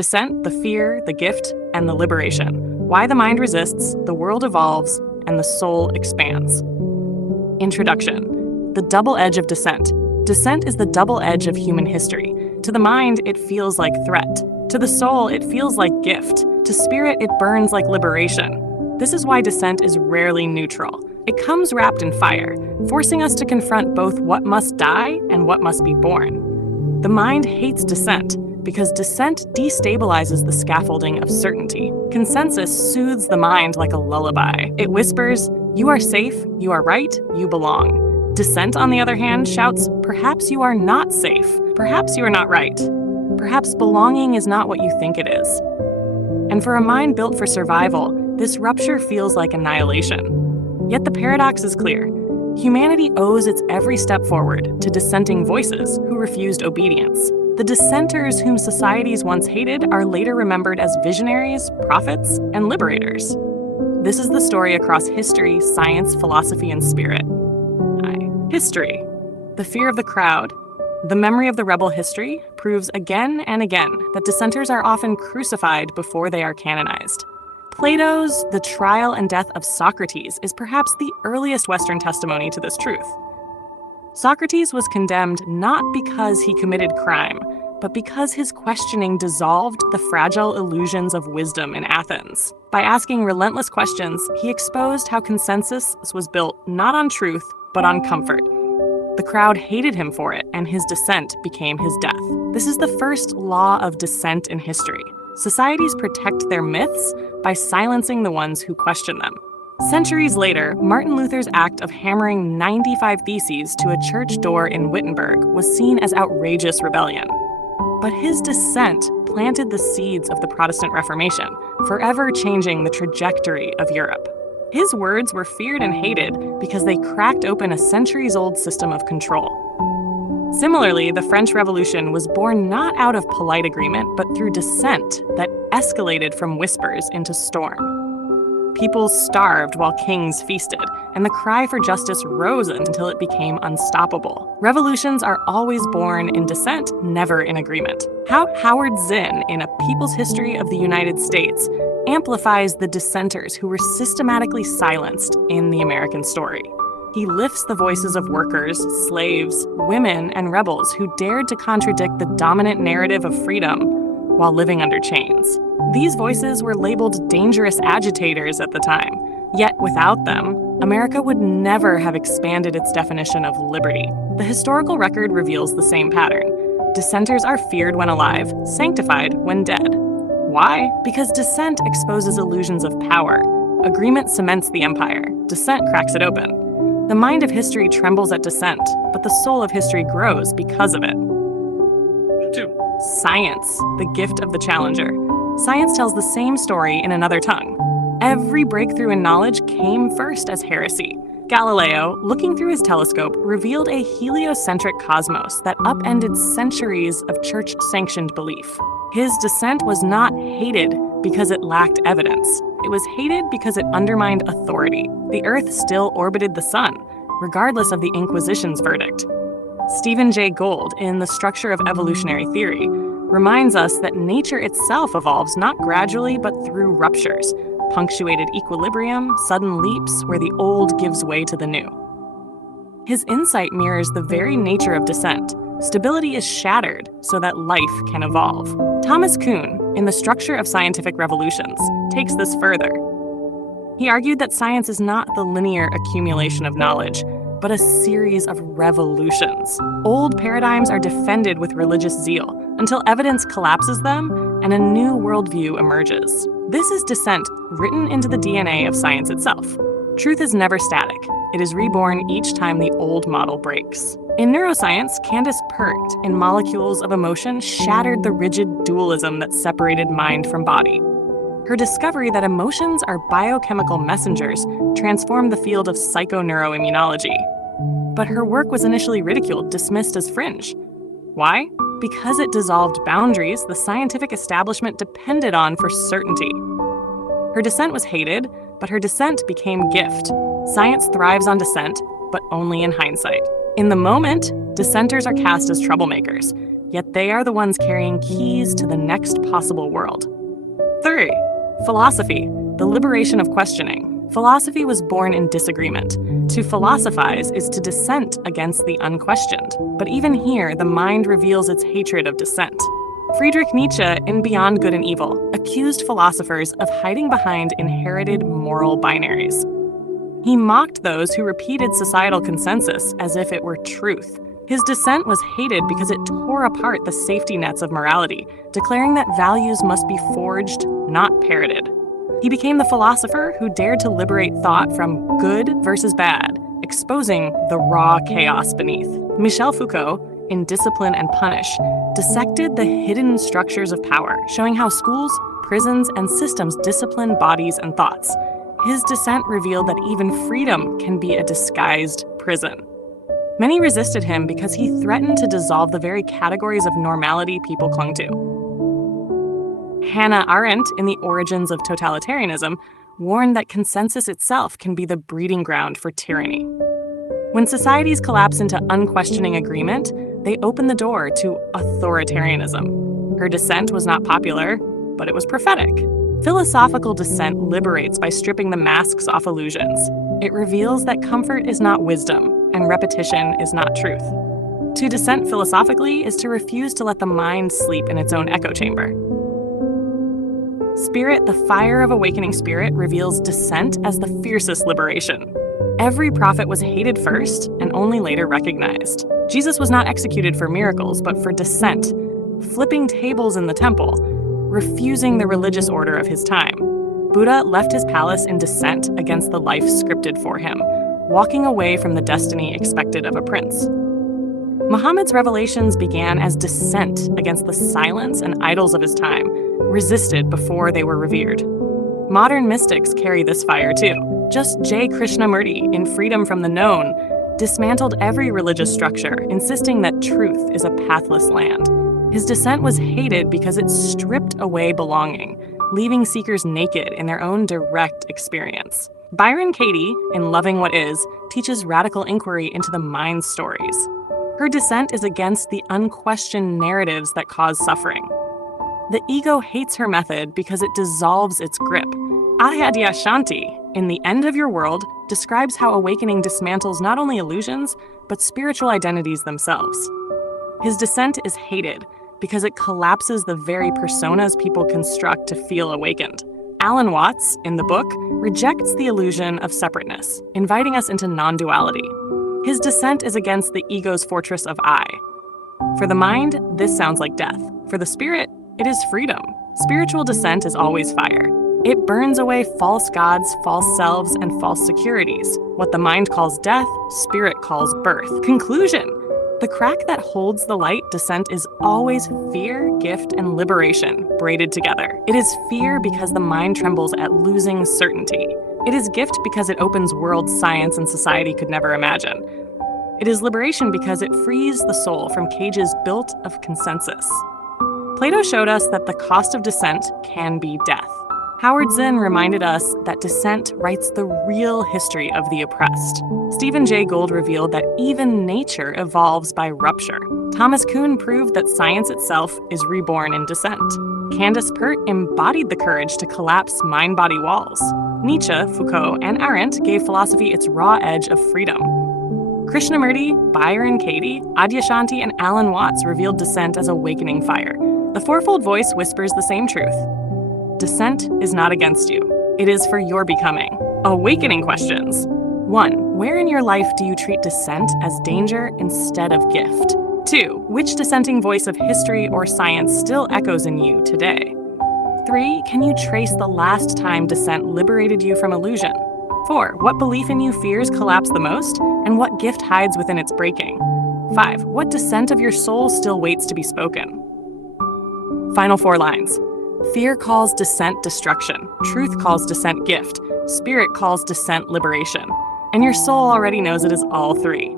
Dissent, the fear, the gift, and the liberation. Why the mind resists, the world evolves, and the soul expands. Introduction. The double edge of dissent. Dissent is the double edge of human history. To the mind, it feels like threat. To the soul, it feels like gift. To spirit, it burns like liberation. This is why dissent is rarely neutral. It comes wrapped in fire, forcing us to confront both what must die and what must be born. The mind hates dissent because dissent destabilizes the scaffolding of certainty. Consensus soothes the mind like a lullaby. It whispers, "You are safe, you are right, you belong." Dissent, on the other hand, shouts, "Perhaps you are not safe, perhaps you are not right. Perhaps belonging is not what you think it is." And for a mind built for survival, this rupture feels like annihilation. Yet the paradox is clear. Humanity owes its every step forward to dissenting voices who refused obedience. The dissenters whom societies once hated are later remembered as visionaries, prophets, and liberators. This is the story across history, science, philosophy, and spirit. History. The fear of the crowd. The memory of the rebel history proves again and again that dissenters are often crucified before they are canonized. Plato's The Trial and Death of Socrates is perhaps the earliest Western testimony to this truth. Socrates was condemned not because he committed crime, but because his questioning dissolved the fragile illusions of wisdom in Athens. By asking relentless questions, he exposed how consensus was built not on truth, but on comfort. The crowd hated him for it, and his dissent became his death. This is the first law of dissent in history. Societies protect their myths by silencing the ones who question them. Centuries later, Martin Luther's act of hammering 95 theses to a church door in Wittenberg was seen as outrageous rebellion. But his dissent planted the seeds of the Protestant Reformation, forever changing the trajectory of Europe. His words were feared and hated because they cracked open a centuries-old system of control. Similarly, the French Revolution was born not out of polite agreement, but through dissent that escalated from whispers into storm. People starved while kings feasted, and the cry for justice rose until it became unstoppable. Revolutions are always born in dissent, never in agreement. Howard Zinn, in A People's History of the United States, amplifies the dissenters who were systematically silenced in the American story. He lifts the voices of workers, slaves, women, and rebels who dared to contradict the dominant narrative of freedom while living under chains. These voices were labeled dangerous agitators at the time, yet without them, America would never have expanded its definition of liberty. The historical record reveals the same pattern. Dissenters are feared when alive, sanctified when dead. Why? Because dissent exposes illusions of power. Agreement cements the empire. Dissent cracks it open. The mind of history trembles at dissent, but the soul of history grows because of it. 2. Science, the gift of the challenger. Science tells the same story in another tongue. Every breakthrough in knowledge came first as heresy. Galileo, looking through his telescope, revealed a heliocentric cosmos that upended centuries of church-sanctioned belief. His dissent was not hated because it lacked evidence. It was hated because it undermined authority. The Earth still orbited the sun, regardless of the Inquisition's verdict. Stephen Jay Gould, in The Structure of Evolutionary Theory, reminds us that nature itself evolves not gradually but through ruptures, punctuated equilibrium, sudden leaps where the old gives way to the new. His insight mirrors the very nature of dissent. Stability is shattered so that life can evolve. Thomas Kuhn, in The Structure of Scientific Revolutions, takes this further. He argued that science is not the linear accumulation of knowledge, but a series of revolutions. Old paradigms are defended with religious zeal until evidence collapses them and a new worldview emerges. This is dissent written into the DNA of science itself. Truth is never static. It is reborn each time the old model breaks. In neuroscience, Candace Pert, in Molecules of Emotion, shattered the rigid dualism that separated mind from body. Her discovery that emotions are biochemical messengers transformed the field of psychoneuroimmunology. But her work was initially ridiculed, dismissed as fringe. Why? Because it dissolved boundaries the scientific establishment depended on for certainty. Her dissent was hated, but her dissent became gift. Science thrives on dissent, but only in hindsight. In the moment, dissenters are cast as troublemakers. yet they are the ones carrying keys to the next possible world. 3. Philosophy, the liberation of questioning. Philosophy was born in disagreement. To philosophize is to dissent against the unquestioned. But even here, the mind reveals its hatred of dissent. Friedrich Nietzsche, in Beyond Good and Evil, accused philosophers of hiding behind inherited moral binaries. He mocked those who repeated societal consensus as if it were truth. His dissent was hated because it tore apart the safety nets of morality, declaring that values must be forged, not parroted. He became the philosopher who dared to liberate thought from good versus bad, exposing the raw chaos beneath. Michel Foucault, in Discipline and Punish, dissected the hidden structures of power, showing how schools, prisons, and systems discipline bodies and thoughts. His dissent revealed that even freedom can be a disguised prison. Many resisted him because he threatened to dissolve the very categories of normality people clung to. Hannah Arendt, in The Origins of Totalitarianism, warned that consensus itself can be the breeding ground for tyranny. When societies collapse into unquestioning agreement, they open the door to authoritarianism. Her dissent was not popular, but it was prophetic. Philosophical dissent liberates by stripping the masks off illusions. It reveals that comfort is not wisdom, and repetition is not truth. To dissent philosophically is to refuse to let the mind sleep in its own echo chamber. Spirit, the fire of awakening spirit, reveals dissent as the fiercest liberation. Every prophet was hated first and only later recognized. Jesus was not executed for miracles, but for dissent, flipping tables in the temple, refusing the religious order of his time. Buddha left his palace in dissent against the life scripted for him, walking away from the destiny expected of a prince. Muhammad's revelations began as dissent against the silence and idols of his time, resisted before they were revered. Modern mystics carry this fire too. Just J. Krishnamurti, in Freedom from the Known, dismantled every religious structure, insisting that truth is a pathless land. His dissent was hated because it stripped away belonging, leaving seekers naked in their own direct experience. Byron Katie, in Loving What Is, teaches radical inquiry into the mind's stories. Her dissent is against the unquestioned narratives that cause suffering. The ego hates her method because it dissolves its grip. Adyashanti, in The End of Your World, describes how awakening dismantles not only illusions, but spiritual identities themselves. His dissent is hated because it collapses the very personas people construct to feel awakened. Alan Watts, in the book, rejects the illusion of separateness, inviting us into non-duality. His dissent is against the ego's fortress of I. For the mind, this sounds like death. For the spirit, it is freedom. Spiritual dissent is always fire. It burns away false gods, false selves, and false securities. What the mind calls death, spirit calls birth. Conclusion: the crack that holds the light dissent is always fear, gift, and liberation braided together. It is fear because the mind trembles at losing certainty. It is gift because it opens worlds science and society could never imagine. It is liberation because it frees the soul from cages built of consensus. Plato showed us that the cost of dissent can be death. Howard Zinn reminded us that dissent writes the real history of the oppressed. Stephen Jay Gould revealed that even nature evolves by rupture. Thomas Kuhn proved that science itself is reborn in dissent. Candace Pert embodied the courage to collapse mind-body walls. Nietzsche, Foucault, and Arendt gave philosophy its raw edge of freedom. Krishnamurti, Byron Katie, Adyashanti, and Alan Watts revealed dissent as awakening fire. The fourfold voice whispers the same truth. Dissent is not against you. It is for your becoming. Awakening questions. 1. Where in your life do you treat dissent as danger instead of gift? 2. Which dissenting voice of history or science still echoes in you today? 3. Can you trace the last time dissent liberated you from illusion? 4. What belief in you fears collapse the most, and what gift hides within its breaking? 5. What dissent of your soul still waits to be spoken? Final 4 lines. Fear calls dissent destruction. Truth calls dissent gift. Spirit calls dissent liberation. And your soul already knows it is all three.